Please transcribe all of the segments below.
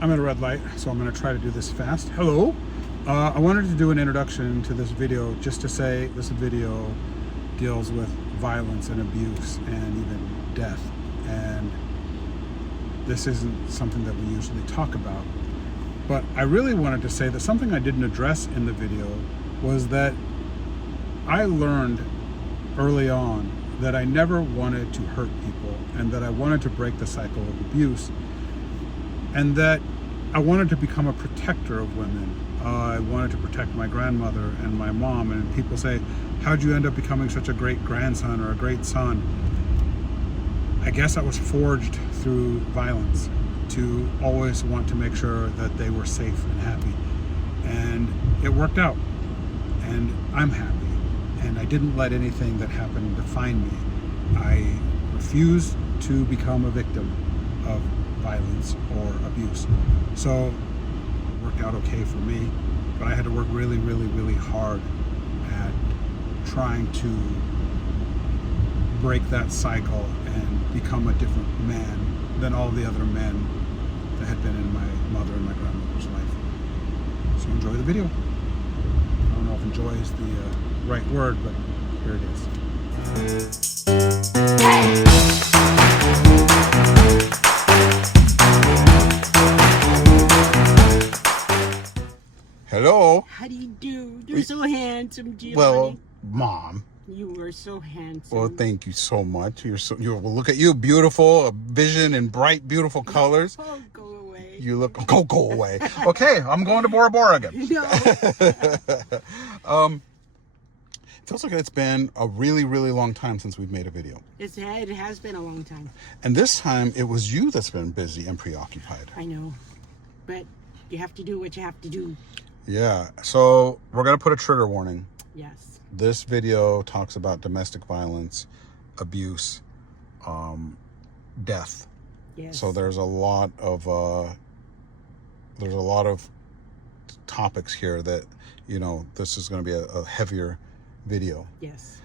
I'm at a red light, so I'm going to try to do this fast. Hello. I wanted to do an introduction to this video just to say this video deals with violence and abuse and even death. And this isn't something that we usually talk about. But I really wanted to say that something I didn't address in the video was that I learned early on that I never wanted to hurt people and that I wanted to break the cycle of abuse, and that I wanted to become a protector of women. I wanted to protect my grandmother and my mom, and people say, how'd you end up becoming such a great grandson or a great son? I guess I was forged through violence to always want to make sure that they were safe and happy. And it worked out, and I'm happy. And I didn't let anything that happened define me. I refused to become a victim of violence or abuse. So it worked out okay for me, but I had to work really, really, really hard at trying to break that cycle and become a different man than all the other men that had been in my mother and my grandmother's life. So enjoy the video. I don't know if enjoy is the right word, but here it is. Hello. How do you do? You're so handsome, Giovanni. Well, Mom. You are so handsome. Well, thank you so much. Well, look at you, beautiful, a vision in bright, beautiful colors. Oh, go away. You look, go away. Okay, I'm going to Bora Bora again. No. It feels like it's been a really, really long time since we've made a video. It has been a long time. And this time, it was you that's been busy and preoccupied. I know. But you have to do what you have to do. Yeah. So we're going to put a trigger warning. Yes. This video talks about domestic violence, abuse, death. Yes. So there's a lot of topics here that, this is going to be a heavier video. Yes.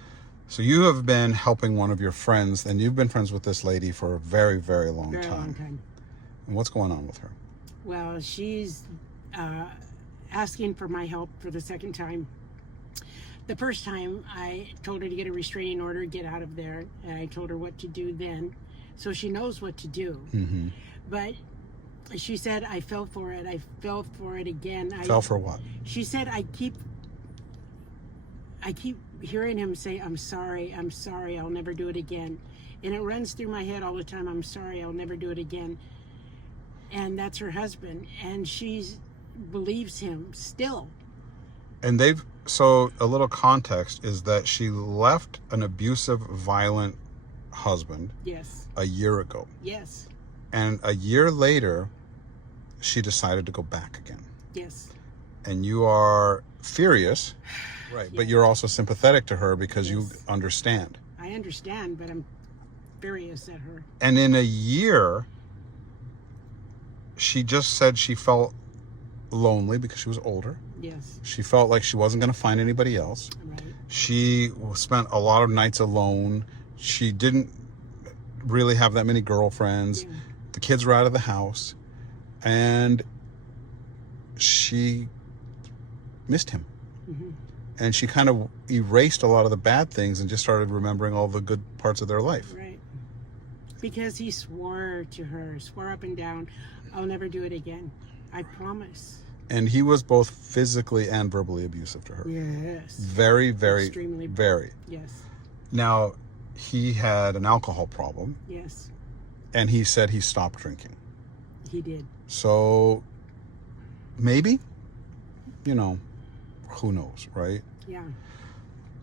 So you have been helping one of your friends, and you've been friends with this lady for a very, very long time. Very long time. And what's going on with her? Well, she's asking for my help for the second time. The first time, I told her to get a restraining order, get out of there, and I told her what to do then, so she knows what to do. Mm-hmm. But she said, I fell for it. I fell for it again. Fell for what? She said, I keep hearing him say, I'm sorry, I'll never do it again. And it runs through my head all the time, I'm sorry, I'll never do it again. And that's her husband, and she believes him still. And so a little context is that she left an abusive, violent husband. Yes. A year ago. Yes. And a year later, she decided to go back again. Yes. And you are furious, right? Yeah. But you're also sympathetic to her because Yes. you understand. I understand, but I'm furious at her. And in a year, she just said she felt lonely because she was older. Yes. She felt like she wasn't going to find anybody else. Right. She spent a lot of nights alone. She didn't really have that many girlfriends. Yeah. The kids were out of the house. And she missed him. Mm-hmm. And she kind of erased a lot of the bad things and just started remembering all the good parts of their life. Right. Because he swore to her, swore up and down, I'll never do it again. I promise. And he was both physically and verbally abusive to her. Yes. Very, very, Extremely. very. Yes. Now, he had an alcohol problem. Yes. And he said he stopped drinking. He did. So, maybe, who knows, right? Yeah.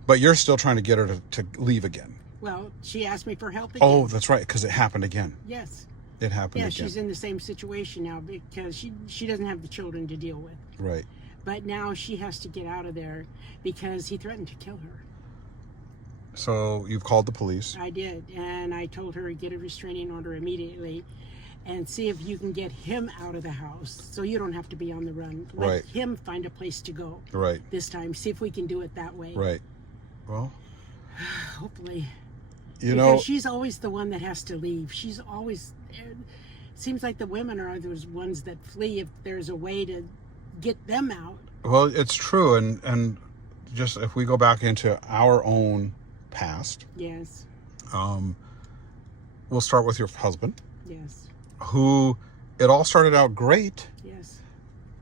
But you're still trying to get her to leave again. Well, she asked me for help again. Oh, that's right, because it happened again. Yes. It happened Yeah, again. she's in the same situation now because she doesn't have the children to deal with. Right. But now she has to get out of there because he threatened to kill her. So you've called the police. I did, and I told her to get a restraining order immediately and see if you can get him out of the house so you don't have to be on the run. Let Right. him find a place to go Right. this time. See if we can do it that way. Right. Well, Hopefully. you Because know, she's always the one that has to leave. She's always seems like the women are those ones that flee if there's a way to get them out. Well, it's true. And just if we go back into our own past, Yes. We'll start with your husband, Yes. who it all started out great. Yes.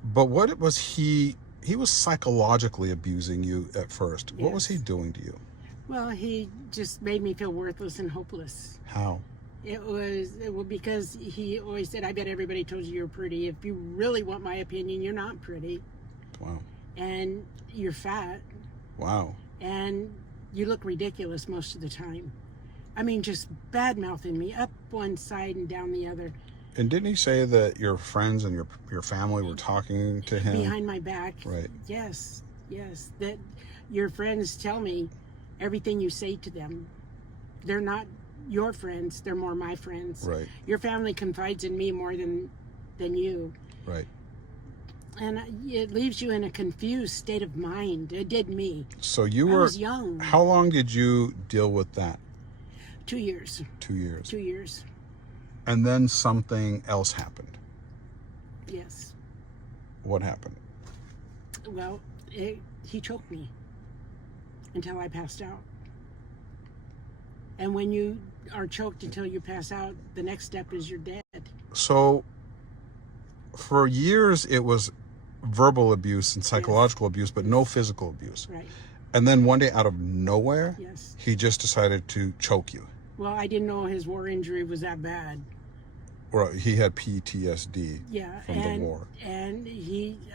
But what was he was psychologically abusing you at first. What was he Yes. doing to you? Well, he just made me feel worthless and hopeless. How? It was because he always said, I bet everybody told you you're pretty. If you really want my opinion, you're not pretty. Wow. And you're fat. Wow. And you look ridiculous most of the time. I mean, just bad-mouthing me up one side and down the other. And didn't he say that your friends and your family were talking to him? Behind my back. Right. Yes. Yes. That your friends tell me everything you say to them. They're not your friends. They're more my friends. Right. Your family confides in me more than you. Right. And it leaves you in a confused state of mind. It did me. So I was young. How long did you deal with that? 2 years. 2 years. 2 years. And then something else happened. Yes. What happened? Well, he choked me until I passed out. And when you are choked until you pass out, the next step is you're dead. So for years it was verbal abuse and psychological abuse, but no physical abuse. Right. And then one day out of nowhere, Yes. he just decided to choke you. Well, I didn't know his war injury was that bad. Or he had PTSD Yeah, from the war. And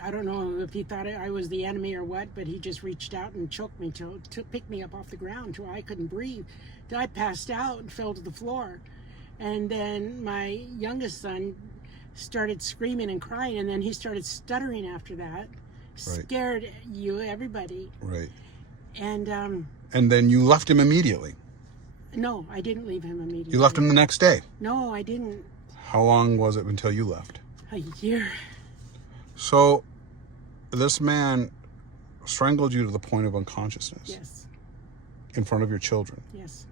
I don't know if he thought I was the enemy or what, but he just reached out and choked me to pick me up off the ground till I couldn't breathe. Till I passed out and fell to the floor. And then my youngest son started screaming and crying, and then he started stuttering after that. Scared everybody. Right. And then you left him immediately. no, I didn't leave him immediately. You left him the next day. No, I didn't. How long was it until you left? A year. So this man strangled you to the point of unconsciousness. Yes. In front of your children. Yes.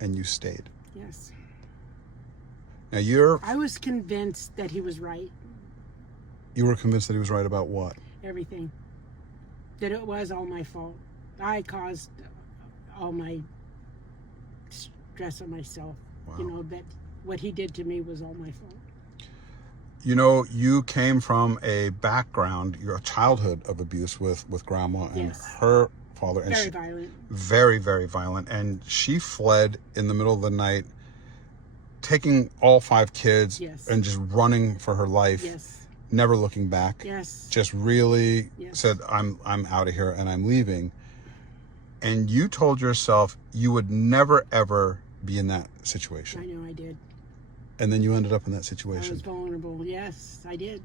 And you stayed. Yes. Now I was convinced that he was right. You were convinced that he was right about what? Everything. That it was all my fault. I caused all my stress on myself. Wow. You know, that what he did to me was all my fault. You know, you came from a background, your childhood of abuse with grandma and Yes. her father. And Very violent. Very, very violent. And she fled in the middle of the night, taking all 5 kids Yes. and just running for her life. Yes. Never looking back. Yes. Just really Yes. said, I'm out of here and I'm leaving. And you told yourself you would never, ever be in that situation. I know I did. And then you ended up in that I situation. was vulnerable. Yes, I did.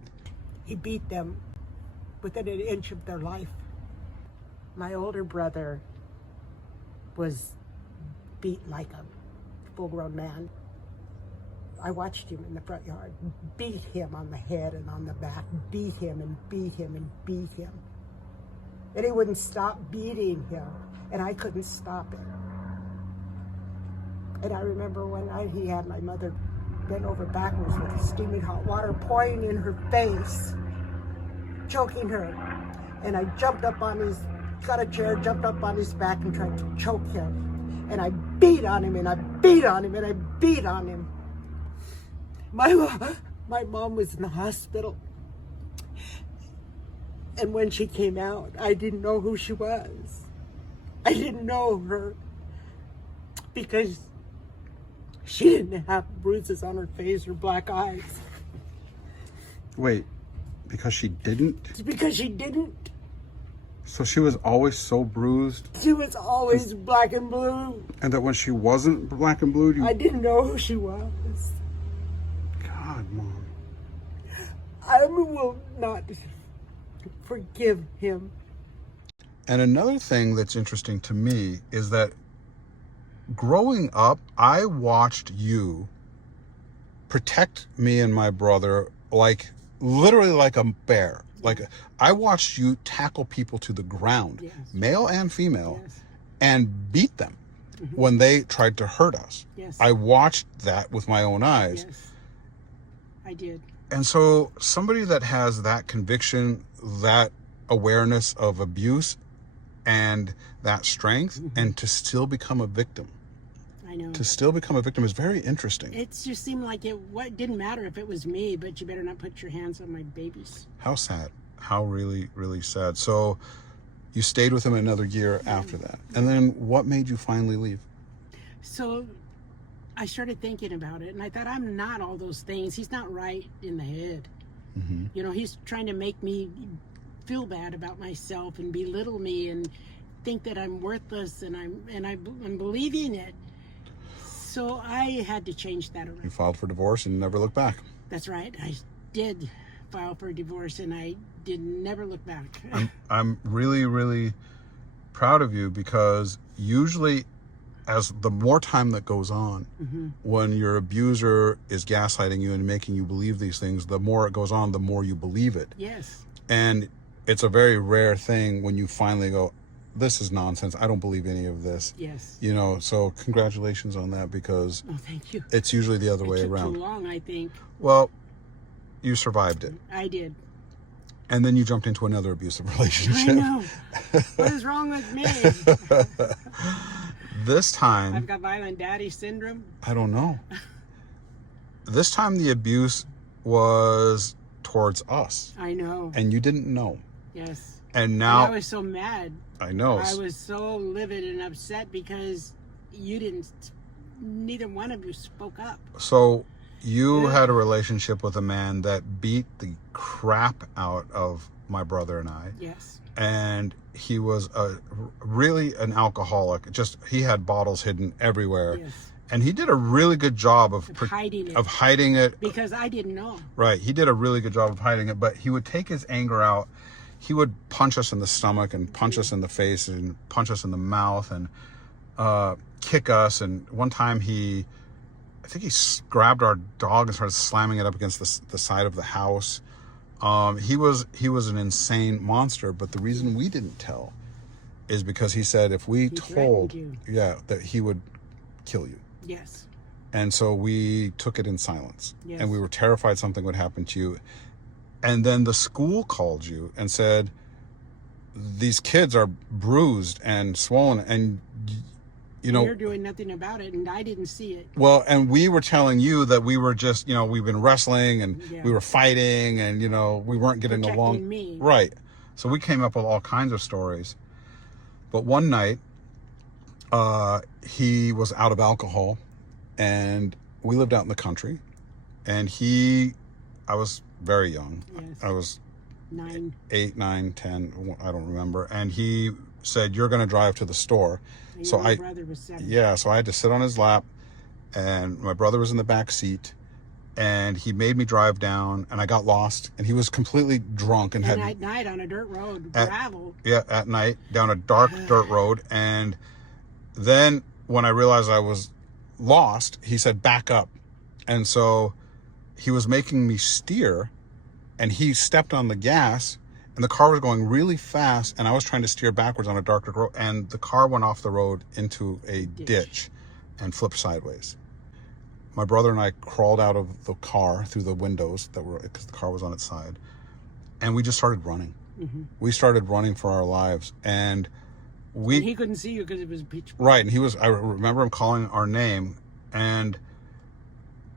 He beat them within an inch of their life. My older brother was beat like a full-grown man. I watched him in the front yard, beat him on the head and on the back, beat him and beat him and beat him. And he wouldn't stop beating him, and I couldn't stop it. And I remember one night he had my mother bent over backwards with steaming hot water pouring in her face, choking her. And I jumped up on got a chair, jumped up on his back and tried to choke him. And I beat on him and I beat on him and I beat on him. My mom was in the hospital. And when she came out, I didn't know who she was. I didn't know her because she didn't have bruises on her face or black eyes. Wait, because she didn't? It's because she didn't. So she was always so bruised? She was always black and blue. And that when she wasn't black and blue, I didn't know who she was. God, Mom. I will not forgive him. And another thing that's interesting to me is that growing up, I watched you protect me and my brother literally like a bear. I watched you tackle people to the ground, Yes. male and female, Yes. and beat them when they tried to hurt us. Yes. I watched that with my own eyes. Yes. I did. And so somebody that has that conviction, that awareness of abuse and that strength, and to still become a victim. I know. To still become a victim is very interesting. It just seemed like it didn't matter if it was me, but you better not put your hands on my babies. How sad. How really, really sad. So you stayed with him another year after that. And then what made you finally leave? So I started thinking about it, and I thought, I'm not all those things. He's not right in the head. You know, he's trying to make me feel bad about myself and belittle me and think that I'm worthless, and I'm believing it. So I had to change that around. You filed for divorce and never looked back. That's right. I did file for divorce, and I did never look back. I'm really, really proud of you, because usually as the more time that goes on, when your abuser is gaslighting you and making you believe these things, the more it goes on, the more you believe it. Yes. And it's a very rare thing when you finally go, this is nonsense. I don't believe any of this. Yes. You know, so congratulations on that, because Oh, thank you. it's usually the other way It took around. too long, I think. Well, you survived it. I did. And then you jumped into another abusive relationship. I know. What is wrong with me? This time, I've got violent daddy syndrome. I don't know. This time the abuse was towards us. I know. And you didn't know. Yes. And now And I was so mad. I know. I was so livid and upset because neither one of you spoke up. So you had a relationship with a man that beat the crap out of my brother and I. Yes. And he was really an alcoholic. He had bottles hidden everywhere. Yes. And he did a really good job of hiding it. it. Because I didn't know. Right. He did a really good job of hiding it, but he would take his anger out. He would punch us in the stomach and punch us in the face and punch us in the mouth and kick us. And one time I think he grabbed our dog and started slamming it up against the side of the house. He was an insane monster, but the reason we didn't tell is because he said if we told, that he would kill you. Yes. And so we took it in silence. Yes. And we were terrified something would happen to you. And then the school called you and said, these kids are bruised and swollen, and you're doing nothing about it, and I didn't see it. Well, and we were telling you that we were just, we've been wrestling and we were fighting, and we weren't getting along. Me. Right. So we came up with all kinds of stories. But one night, he was out of alcohol, and we lived out in the country, and I was very young. Yes. I was 9, 8, 9, 10, I don't remember. And he said, you're going to drive to the store. So my brother was 7. Yeah, so I had to sit on his lap, and my brother was in the back seat, and he made me drive down, and I got lost, and he was completely drunk and at night on a dirt road, gravel. Yeah, at night down a dark dirt road. And then when I realized I was lost, he said, back up. And so he was making me steer, and he stepped on the gas, and the car was going really fast, and I was trying to steer backwards on a dark road, and the car went off the road into a ditch and flipped sideways. My brother and I crawled out of the car through the windows because the car was on its side, and we just started running. Mm-hmm. We started running for our lives, and he couldn't see you because it was pitch black. Right, and I remember him calling our name, and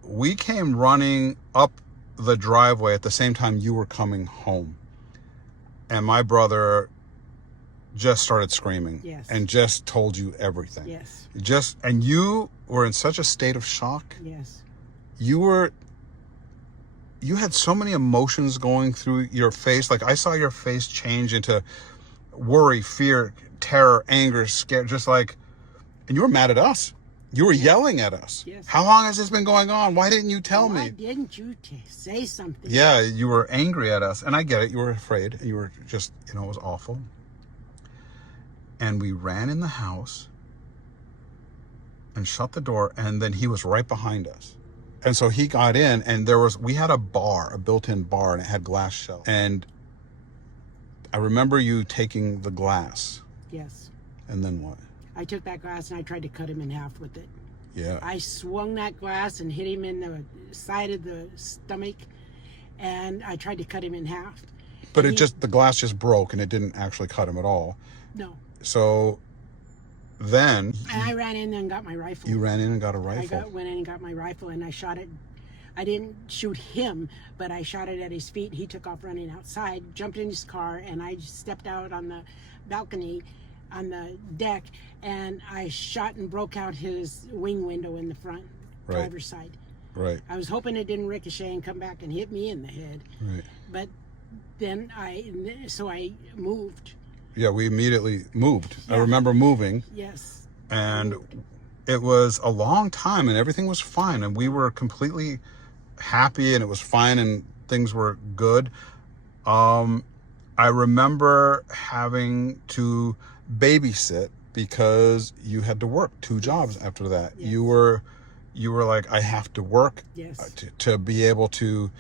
we came running up the driveway at the same time you were coming home. And my brother just started screaming. Yes. And just told you everything. Yes. And you were in such a state of shock. Yes. You had so many emotions going through your face. Like, I saw your face change into worry, fear, terror, anger, scare, and you were mad at us. You were yelling at us. Yes. How long has this been going on? Why didn't you tell me? Why didn't you say something? Yeah, you were angry at us. And I get it. You were afraid. You were just, it was awful. And we ran in the house and shut the door. And then he was right behind us. And so he got in, and we had a built-in bar, and it had glass shelves. And I remember you taking the glass. Yes. And then what? I took that glass and I tried to cut him in half with it. Yeah. I swung that glass and hit him in the side of the stomach, and I tried to cut him in half. But the glass just broke, and it didn't actually cut him at all. No. So then... And I ran in and got my rifle. You ran in and got a rifle? Went in and got my rifle, and I shot it. I didn't shoot him, but I shot it at his feet. He took off running outside, jumped in his car, and I stepped out on the balcony on the deck, and I shot and broke out his wing window in the front driver's side. Right. I was hoping it didn't ricochet and come back and hit me in the head. Right. But then I moved. Yeah, we immediately moved. Yeah. I remember moving. Yes. And it was a long time, and everything was fine, and we were completely happy, and it was fine, and things were good. I remember having to babysit because you had to work 2 jobs after that. Yes. You were like, I have to work. Yes. To be able to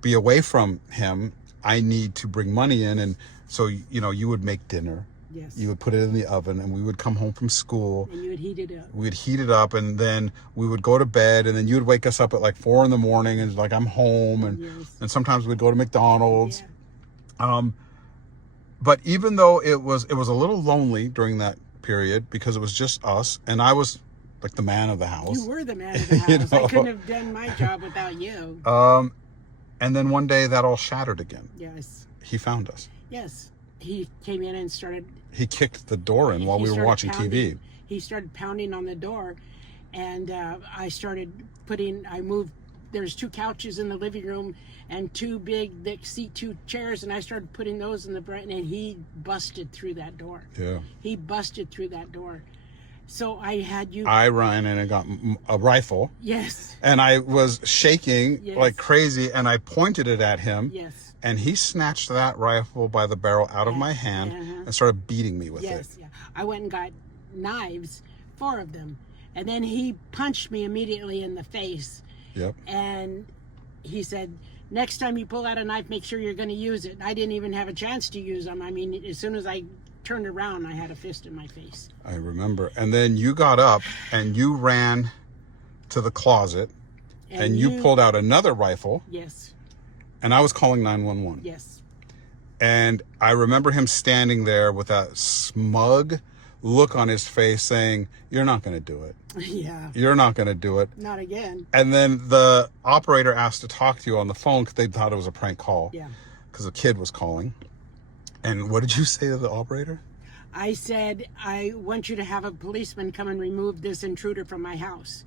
be away from him. I need to bring money in, and so you would make dinner. Yes. You would put it in the oven, and we would come home from school. And you would heat it up. We'd heat it up, and then we would go to bed, and then you would wake us up at like 4 a.m, and like, I'm home, and sometimes we'd go to McDonald's. Yeah. But even though it was a little lonely during that period because it was just us, and I was like the man of the house. You were the man of the house. I couldn't have done my job without you. And then one day that all shattered again. Yes. He found us. Yes. He came in and started... He kicked the door in while we were watching TV. He started pounding on the door, and I moved... There's 2 couches in the living room and 2 big seat 2 chairs, and I started putting those in the front, and he busted through that door. Yeah. He busted through that door. So I had you... I ran in and got a rifle. Yes. And I was shaking like crazy, and I pointed it at him. Yes. And he snatched that rifle by the barrel out of my hand and started beating me with it. Yes. Yeah. I went and got knives, 4 of them. And then he punched me immediately in the face. Yep. And he said, next time you pull out a knife, make sure you're going to use it. I didn't even have a chance to use them. I mean, as soon as I turned around, I had a fist in my face. I remember. And then you got up and you ran to the closet and you pulled out another rifle. Yes. And I was calling 911. Yes. And I remember him standing there with that smug look on his face saying, you're not going to do it. Yeah. You're not going to do it. Not again. And then the operator asked to talk to you on the phone because they thought it was a prank call. Yeah. Because a kid was calling. And what did you say to the operator? I said, I want you to have a policeman come and remove this intruder from my house.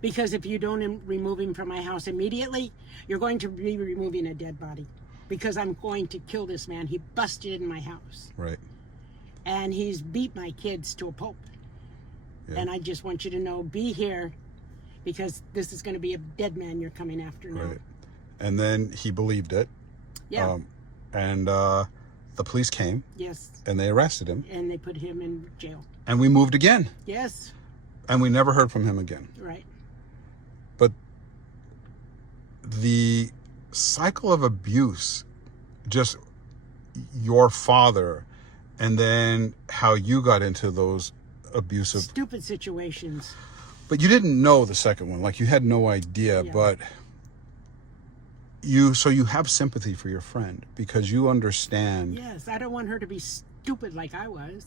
Because if you don't remove him from my house immediately, you're going to be removing a dead body. Because I'm going to kill this man. He busted in my house. Right. And he's beat my kids to a pulp. Yeah. And I just want you to know, be here, because this is going to be a dead man you're coming after now. Right. And then he believed it. Yeah. And the police came. Yes. And they arrested him. And they put him in jail. And we moved again. Yes. And we never heard from him again. Right. But the cycle of abuse, just your father, and then how you got into those abusive... Stupid situations. But you didn't know the second one. Like, you had no idea. Yeah. But you have sympathy for your friend because you understand... Yes, I don't want her to be stupid like I was.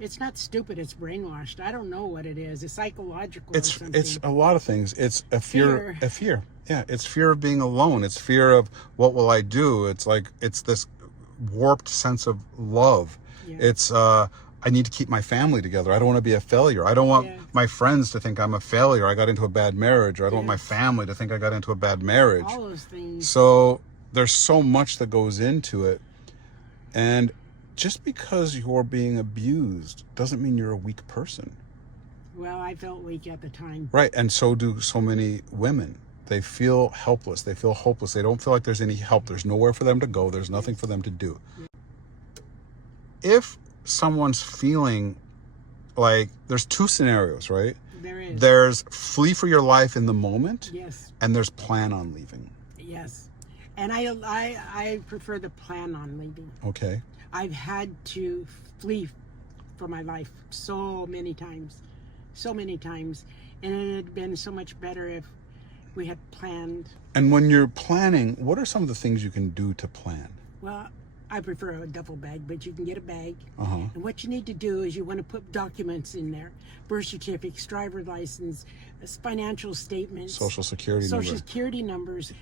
It's not stupid, it's brainwashed. I don't know what it is. It's psychological or something. It's a lot of things. It's a fear. Yeah, it's fear of being alone. It's fear of, what will I do? It's like, it's this warped sense of love. Yeah. It's, I need to keep my family together. I don't want to be a failure. I don't want my friends to think I'm a failure. I got into a bad marriage. Or I don't want my family to think I got into a bad marriage. All those things. So there's so much that goes into it. And just because you're being abused doesn't mean you're a weak person. Well, I felt weak at the time. Right, and so do so many women. They feel helpless. They feel hopeless. They don't feel like there's any help. There's nowhere for them to go. There's nothing for them to do. If someone's feeling like, there's 2 scenarios, right? There is. There's flee for your life in the moment. Yes. And there's plan on leaving. Yes. And I prefer the plan on leaving. Okay. I've had to flee for my life so many times. And it had been so much better if we had planned. And when you're planning, what are some of the things you can do to plan? Well, I prefer a duffel bag, but you can get a bag. Uh-huh. And what you need to do is you want to put documents in there: birth certificates, driver's license, financial statements, Social security numbers,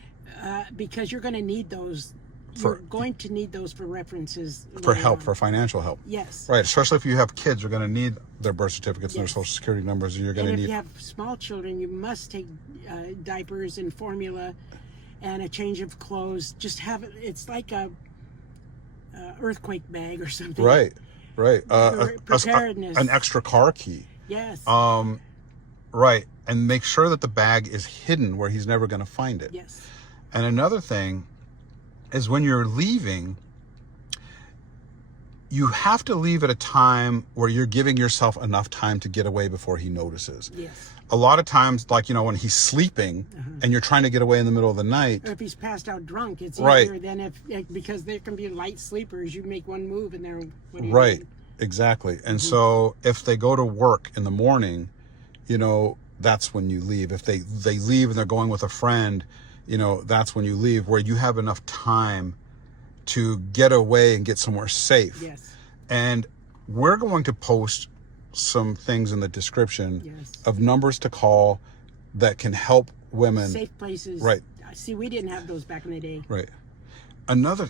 because you're going to need those. You're going to need those for references. For help, on. for financial help. Yes. Right, especially if you have kids, you're going to need their birth certificates and their Yes. social security numbers. And you're going to And need. if you have small children, you must take diapers and formula and a change of clothes. Just have it. It's like a earthquake bag or something. Right. Preparedness. An extra car key. Yes. Right, and make sure that the bag is hidden where he's never going to find it. Yes. And another thing is, when you're leaving, you have to leave at a time where you're giving yourself enough time to get away before he notices. Yes. A lot of times, like, when he's sleeping and you're trying to get away in the middle of the night. Or if he's passed out drunk, it's Right. easier than because there can be light sleepers. You make one move and they're what are you Right, doing? exactly. And so if they go to work in the morning, that's when you leave. If they leave and they're going with a friend, that's when you leave, where you have enough time to get away and get somewhere safe. Yes. And we're going to post some things in the description Yes. of numbers to call that can help women. Safe places. Right. See, we didn't have those back in the day. Right.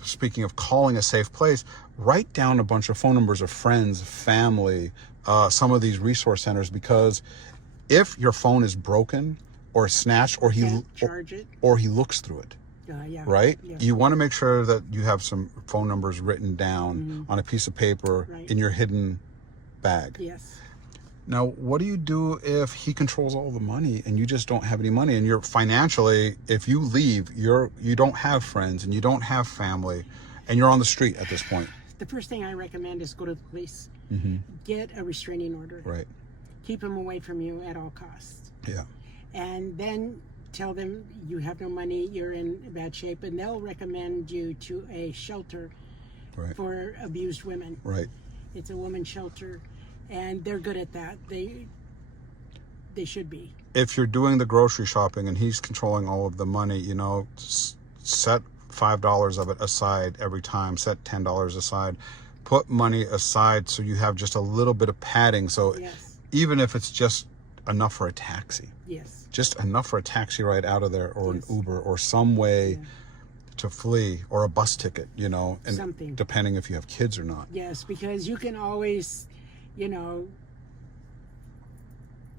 Speaking of calling a safe place, write down a bunch of phone numbers of friends, family, some of these resource centers, because if your phone is broken or snatched, or Can't charge it. or he looks through it, Yeah. right? Yeah. You want to make sure that you have some phone numbers written down on a piece of paper Right. in your hidden bag. Yes. Now, what do you do if he controls all the money and you just don't have any money, and you're financially, if you leave, you don't have friends and you don't have family and you're on the street at this point? The first thing I recommend is go to the police. Get a restraining order. Right. Keep them away from you at all costs. Yeah. And then tell them you have no money, you're in bad shape, and they'll recommend you to a shelter Right. for abused women. Right. It's a women's shelter, and they're good at that. They should be. If you're doing the grocery shopping and he's controlling all of the money, set $5 of it aside every time. Set $10 aside. Put money aside so you have just a little bit of padding. So Yes. even if it's just enough for a taxi, Yes. just enough for a taxi ride out of there, or Yes. an Uber, or some way Yeah. to flee, or a bus ticket, and Something. depending if you have kids or not. Yes, because you can always,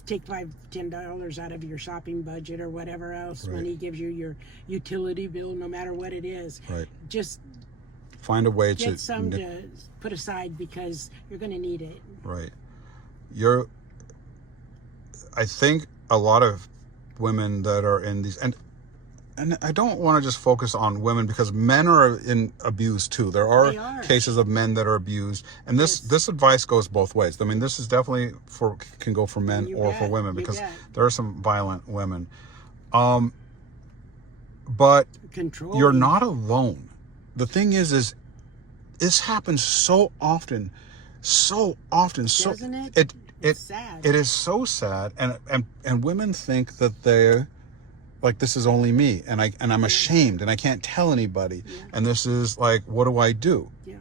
take $5-10 out of your shopping budget or whatever else when Right. he gives you your utility bill, no matter what it is. Right. Just Find a way get to some to put aside, because you're going to need it. Right. I think a lot of women that are in these, and I don't want to just focus on women, because men are in abuse too. There They are are. cases of men that are abused, and this advice goes both ways. I mean, this is definitely can go for men You or for bet, women, you because bet. there are some violent women. But Control. you're not alone. The thing is this happens so often. Doesn't it? It's sad. It is so sad, and women think that they're like, this is only me, and I'm ashamed, and I can't tell anybody, and this is like, what do I do? Yeah.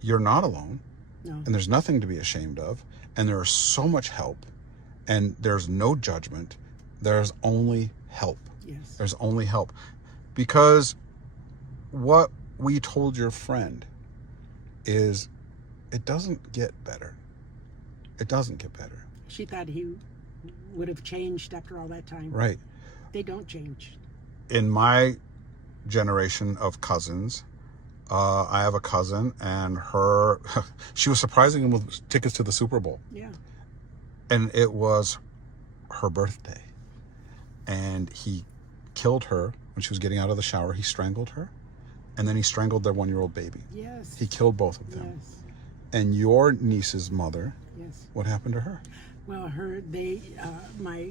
You're not alone, No. and there's nothing to be ashamed of, and there is so much help, and there's no judgment. There's only help. Yes. There's only help, because what we told your friend is, it doesn't get better. It doesn't get better. She thought he would have changed after all that time. Right. They don't change. In my generation of cousins, I have a cousin, and she was surprising him with tickets to the Super Bowl. Yeah. And it was her birthday. And he killed her when she was getting out of the shower. He strangled her, and then he strangled their 1-year-old baby. Yes. He killed both of them. Yes. And your niece's mother, Yes. what happened to her? Well, my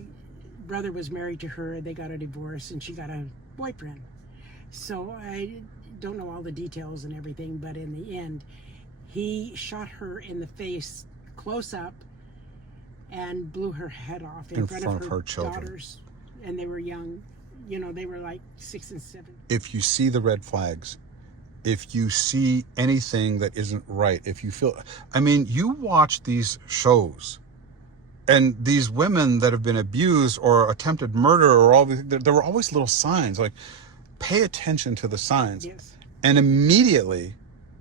brother was married to her. They got a divorce, and she got a boyfriend. So I don't know all the details and everything, but in the end, he shot her in the face close up, and blew her head off in front of her children. daughters. And they were young. You know, they were like 6 and 7. If you see the red flags, if you see anything that isn't right, if you feel, I mean, you watch these shows and these women that have been abused or attempted murder or all these, there were always little signs like, pay attention to the signs. Yes. And immediately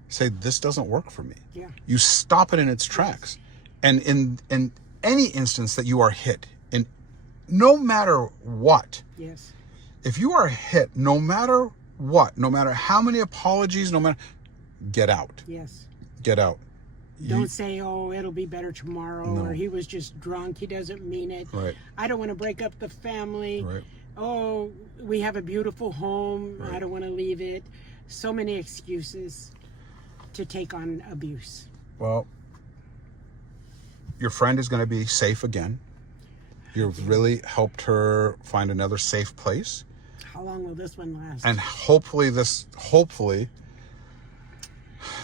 say, this doesn't work for me. Yeah. You stop it in its tracks. And in any instance that you are hit, in no matter what, Yes. if you are hit, no matter what, no matter how many apologies, no matter, get out. Yes. Get out. Don't say, oh, it'll be better tomorrow, No. or he was just drunk, he doesn't mean it. Right. I don't want to break up the family. Right. Oh, we have a beautiful home. Right. I don't want to leave it. So many excuses to take on abuse. Well, your friend is going to be safe again. You've really helped her find another safe place. How long will this one last? And hopefully there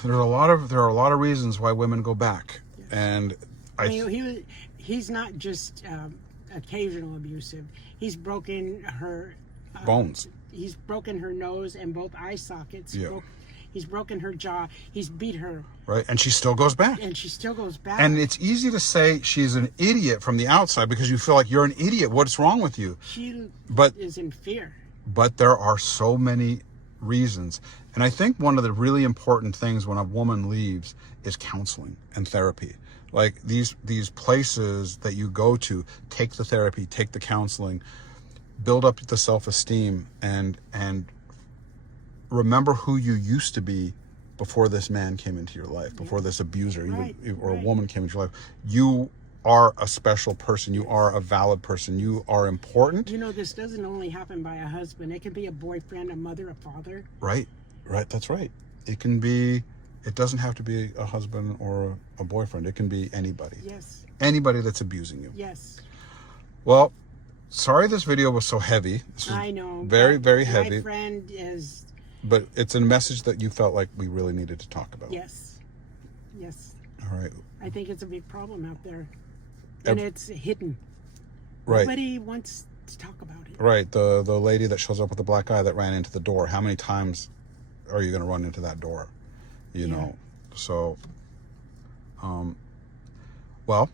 are a lot of reasons why women go back. Yes. And I mean, he's not just occasional abusive. He's broken her bones. He's broken her nose and both eye sockets. Yeah. He's broken her jaw. He's beat her. Right. And she still goes back. And she still goes back. And it's easy to say she's an idiot from the outside because you feel like you're an idiot. What's wrong with you? She is in fear. But there are so many reasons. And I think one of the really important things when a woman leaves is counseling and therapy. Like these places that you go to, take the therapy, take the counseling, build up the self-esteem, and remember who you used to be before this man came into your life, before this abuser or a woman came into your life. You are a special person. You are a valid person. You are important. You know, this doesn't only happen by a husband. It can be a boyfriend, a mother, a father. Right. That's right. It doesn't have to be a husband or a boyfriend. It can be anybody. Yes. Anybody that's abusing you. Yes. Well, sorry this video was so heavy. I know. Very, very heavy. My friend is... But it's a message that you felt like we really needed to talk about. Yes. Yes. All right. I think it's a big problem out there. And it's hidden. Right. Nobody wants to talk about it. Right. The lady that shows up with the black eye that ran into the door. How many times are you going to run into that door? You know? So, well,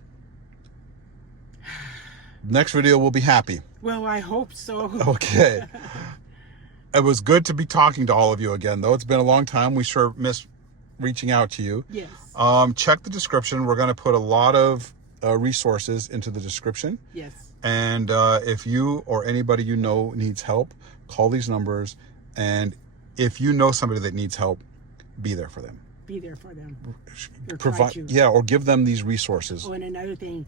next video will be happy. Well, I hope so. Okay. It was good to be talking to all of you again, though. It's been a long time. We sure miss reaching out to you. Yes. Check the description. We're going to put a lot of resources into the description. Yes. And if you or anybody you know needs help, call these numbers. And if you know somebody that needs help, be there for them. Be there for them. Or give them these resources. Oh, and another thing,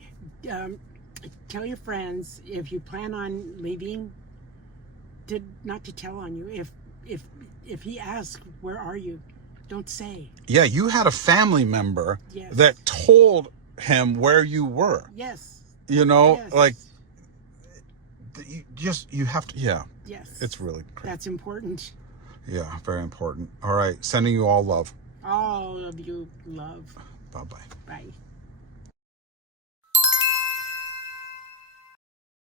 tell your friends if you plan on leaving, not to tell on you. If he asks, where are you? Don't say. Yeah, you had a family member that told him where you were. Yes. You know, like you have to. Yeah. Yes. It's really crazy. That's important. Yeah, very important. All right, sending you all love. All of you love. Bye-bye. Bye.